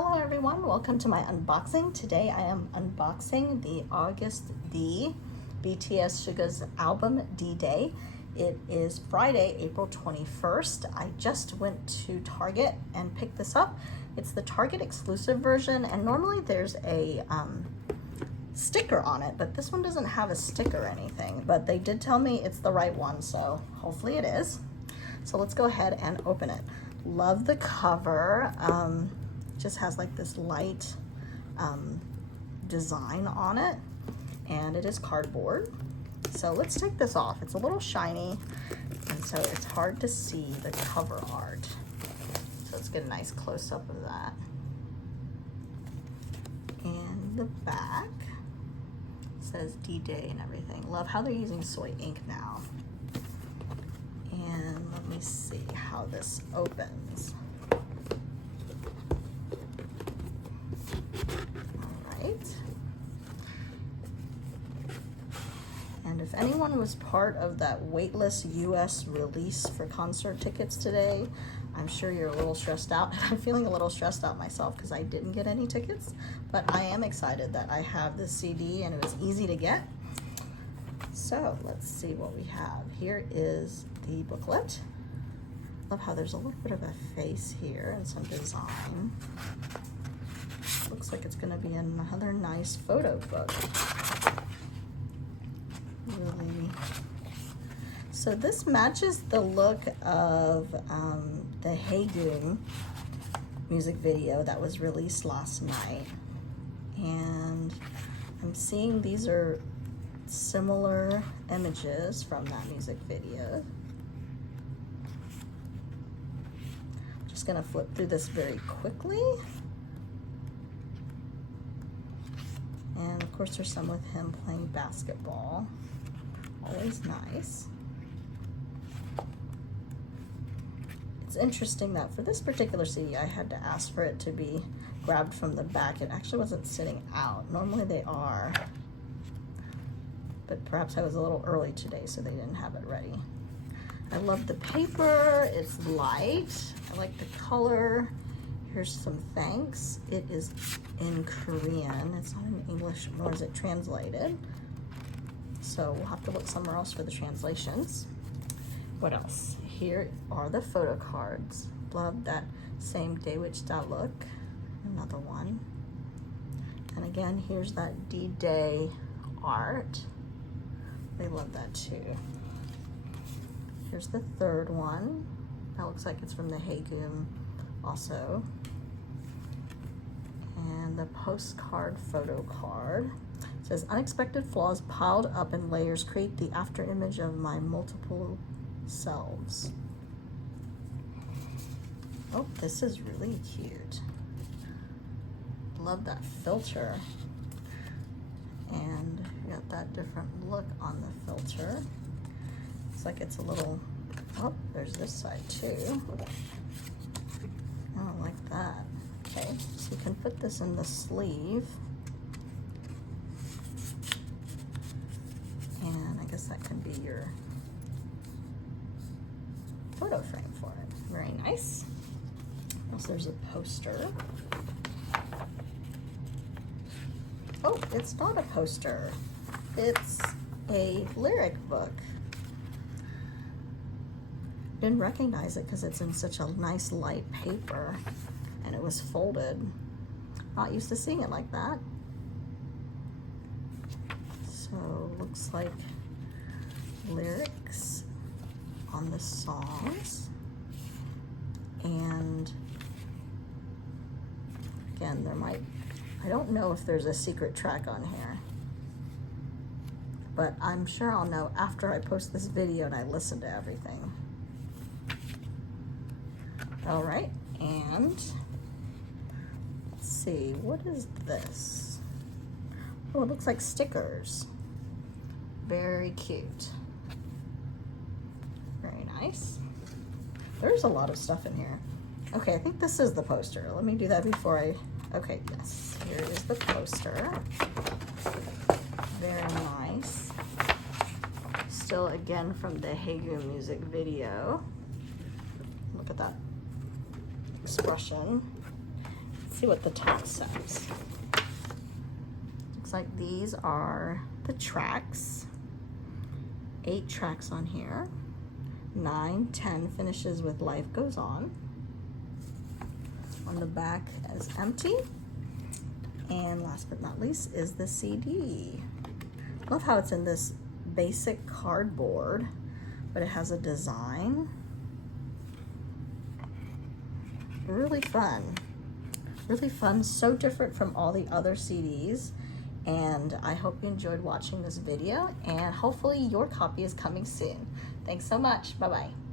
Hello everyone, welcome to my unboxing. Today I am unboxing the August D BTS Suga's album D-Day. It is Friday, April 21st. I just went to Target and picked this up. It's the Target exclusive version, and normally there's a sticker on it, but this one doesn't have a sticker or anything, but they did tell me it's the right one, so hopefully it is. So let's go ahead and open it. Love the cover. Just has like this light design on it, and it is cardboard. So let's take this off. It's a little shiny, and so it's hard to see the cover art. So let's get a nice close-up of that. And the back says D-Day and everything. Love how they're using soy ink now. And let me see how this opens. And if anyone was part of that waitlist US release for concert tickets today, I'm sure you're a little stressed out. I'm feeling a little stressed out myself because I didn't get any tickets, but I am excited that I have this CD and it was easy to get. So let's see what we have. Here is the booklet. Love how there's a little bit of a face here and some design. Looks like it's going to be another nice photo book. Really. So this matches the look of the Hey Goom music video that was released last night. And I'm seeing these are similar images from that music video. Just gonna flip through this very quickly. And of course there's some with him playing basketball. Always nice. It's interesting that for this particular CD, I had to ask for it to be grabbed from the back. It actually wasn't sitting out. Normally they are. But perhaps I was a little early today, so they didn't have it ready. I love the paper. It's light. I like the color. Here's some thanks. It is in Korean. It's not in English, nor is it translated. So we'll have to look somewhere else for the translations. What else? Here are the photo cards. Love that same Daewitch look. Another one. And again, here's that D-Day art. They love that too. Here's the third one. That looks like it's from the Hey Goom also. And the postcard photo card. It says, unexpected flaws piled up in layers create the after image of my multiple selves. Oh, this is really cute. Love that filter. And you got that different look on the filter. It's like it's a little, oh, there's this side too. I don't like that. Okay, so you can put this in the sleeve. And I guess that can be your photo frame for it. Very nice. Also, there's a poster. Oh, it's not a poster. It's a lyric book. Didn't recognize it because it's in such a nice light paper and it was folded. Not used to seeing it like that. So looks like lyrics on the songs. And again, there might, I don't know if there's a secret track on here, but I'm sure I'll know after I post this video and I listen to everything. All right, and let's see, what is this? Oh, it looks like stickers. Very cute. Very nice. There's a lot of stuff in here. Okay, I think this is the poster. Let me do that before I, okay, yes, here is the poster. Very nice. Still again from the Hey Goom music video. Look at that expression. see what the text says. Looks like these are the tracks. 8 tracks on here. 9, 10 finishes with Life Goes On. On the back is empty. And last but not least is the CD. Love how it's in this basic cardboard, but it has a design. Really fun. Really fun, so different from all the other CDs. And I hope you enjoyed watching this video, and hopefully your copy is coming soon. Thanks so much. Bye-bye.